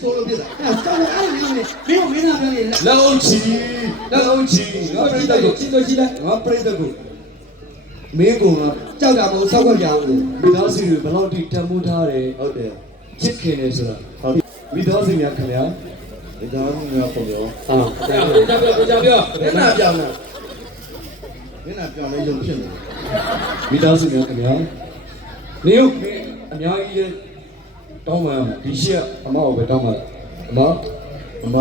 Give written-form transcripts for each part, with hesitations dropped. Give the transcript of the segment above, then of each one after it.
ဆိုလို့ပြတာ အဲ့ဆောက်အဲ့နေနေမင်းမင်းသားပြောနေ လောက်ချီလောက်ချီငါပြိတ္တကို ချစ်လို့ရှိလား ငါပြိတ္တကိုမင်းကောင်က ကြောက်တာမဟုတ်ဆောက်ခွင့်ရအောင်လို့ မိသားစုတွေဘယ်လောက်ထိတန်ဖိုးထားတယ် ဟုတ်တယ် ချစ်ခင်တယ်ဆိုတာ ဟုတ် မိသားစုများခင်ဗျာ ဒီကောင်မျိုးပုံရော အာ ကြောက်ပြောမျက်နှာပြောင်းတာမျက်နှာပြောင်းလေးရုံဖြစ်နေ မိသားစုများခင်ဗျာနေုပ်အများကြီးရဲ့တောင်းပန်ဒီရှက်အမကိုပဲတောင်းပန်အမ အမ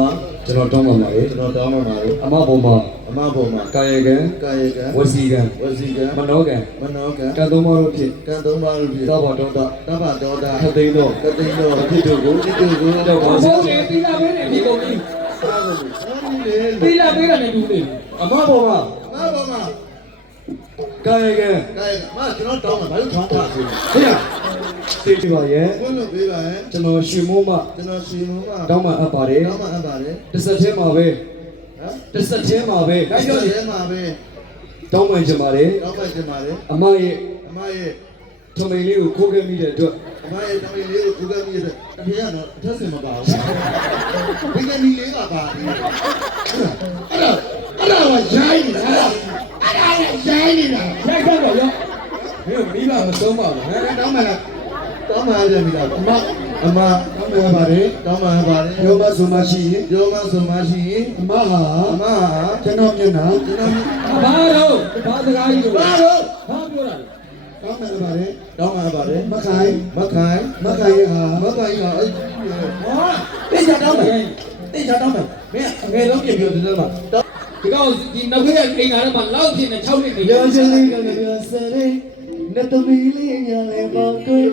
ကျွန်တော်တောင်းပန်ပါလေ ကျွန်တော်တောင်းပါပါလို့ အမဘုံမှာ အမပုံမှာ ကာယကံ ကာယကံ ဝစီကံ ဝစီကံ မနောကံ မနောကံ ကံသုံးပါးတို့ဖြင့် ကံသုံးပါးလို့ဖြစ် သောဘောတောတာ တပ္ပဒေါတာ ခသိန်းသော ကတိတော် အဖြစ်တို့ကို တိတုကို တော့ပါ ဘု စေ န်းကြီးပြီးလာပဲနဲ့ဒီကုန်ကြီး အားကိုအားကြီးလေ ပြီးလာပေးတာနဲ့တူနေ အမဘုံမှာ အမပုံမှာ ကာယကံ ကာယကမကျွန်တော်တောင်းမှာဘာလို့ထောင်းထားဆို ဟေ့သိကြပါရဲ့ ဘုန်းလို့ပေးပါရဲ့ ကျွန်တော်ရွှေမိုးမ ကျွန်တော်ရှင်မမ တောင်းပန်အပ်ပါတယ် တောင်းမှအပ်ပါတယ် တစ်ဆက်သေးမှာပဲ ဟမ် တစ်ဆက်သေးမှာပဲ ဒါကြောင့်ရဲမှာပဲ တောင်းပန်ချင်ပါတယ် တောင်းမှတင်ပါတယ် အမရဲ့ အမရဲ့ ထမိန်လေးကိုခိုးခဲ့မိတဲ့အတွက် အမရဲ့တောင်းရင်လေးကိုကူကမိရတဲ့တပြည့်ကတော့အထက်စင်မပါဘူးဘိကနီလေးကပါအဲ့ဒါကရိုင်းနေတာအဲ့ဒါကရိုင်းနေတာ ရိုက်တော့ရော မင်းမိဘမဆုံးပါဘူးဟဲ့ တောင်းမှလားတောင်းမှရတယ်မိသားအမတောင်းမှပါတယ်တောင်းမှပါတယ် ယောမဆိုမရှိရင် ယောမဆိုမရှိရင် အမဟာ အမဟာ ကျွန်တော်မျက်နှာ ကျွန်တော် ဘာတော့ဘာစကားကြီးလို့ ဘာလို့ ဘာပြောတာလဲ တောင်းပန်ပါတယ် တောင်းမှပါတယ် မခိုင် မခိုင် မခိုင်ဟာ မခိုင်ကအဲ့ ဟောတိတ်ချတောင်းတယ်တိတ်ချတောင်းတယ်မင်းအငယ်ဆုံးပြင်ပြတယ်မှာဒီကောင်ဒီနောက်ခေတ်အိမ်သားထဲမှာလောက်ဖြစ်နေ6နှစ်နေ ရောချင်လေးကလည်းပြောစလေးနဲ့တမီလေးညာလေးပေါင်းတွေ့